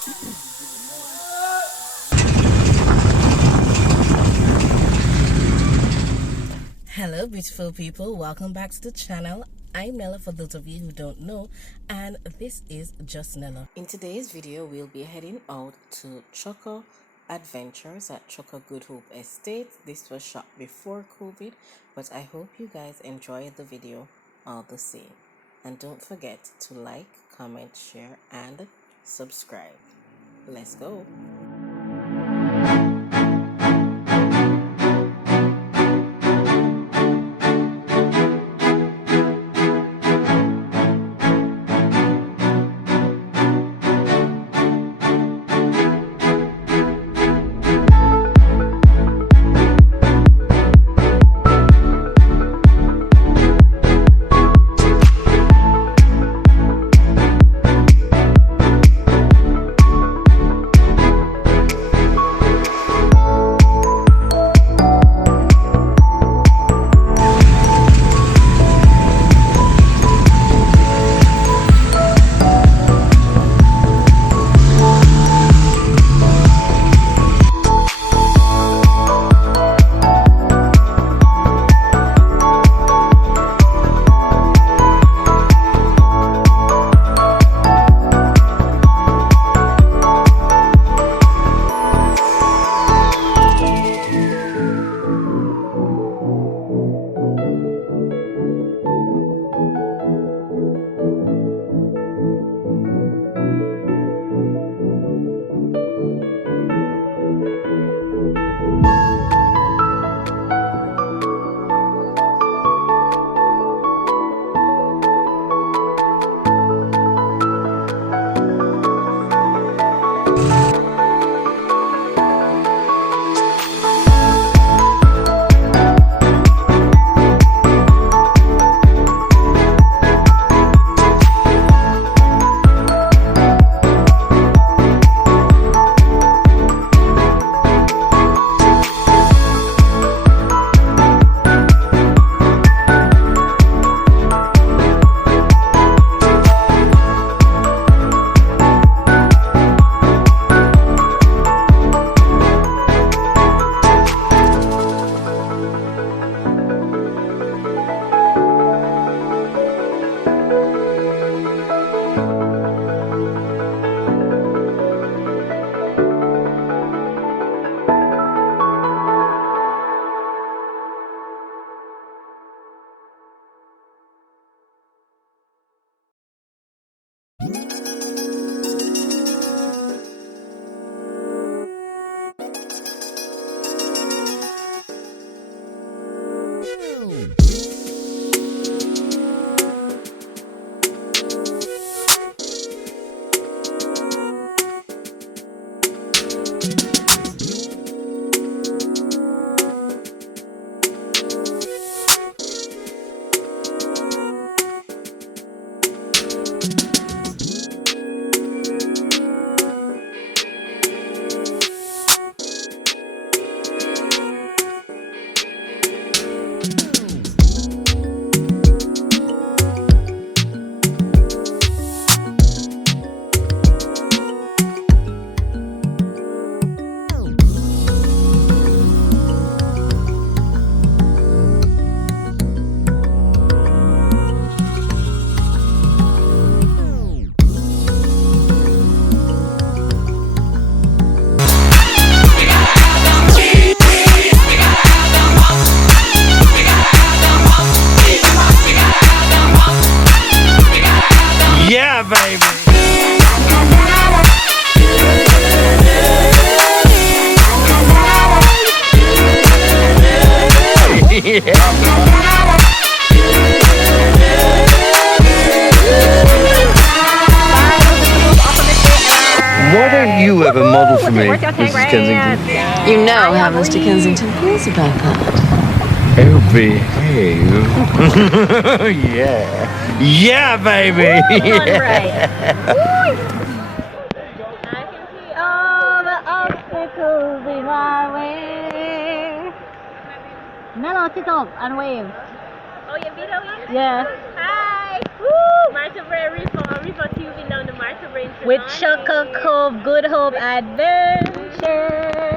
Hello beautiful people, welcome back to the channel. I'm Nella for those of you who don't know, and this is just Nella. In today's video we'll be heading out to Chukka Adventures at Chukka Good Hope Estate. This was shot before COVID, but I hope you guys enjoyed the video all the same. And don't forget to like, comment, share and subscribe. Let's go. Yeah, baby. Why don't you ever model for me, Mrs. Kensington? You know how Mr. Kensington feels about that. Oh, behave. Yeah. Yeah, baby. Right. I can see all the obstacles in my way. Mellow, sit up and wave. Oh, your video? Yeah. Hi. Woo! Martha River tubing down the Martha in with Chukka Cove Good Hope Adventures.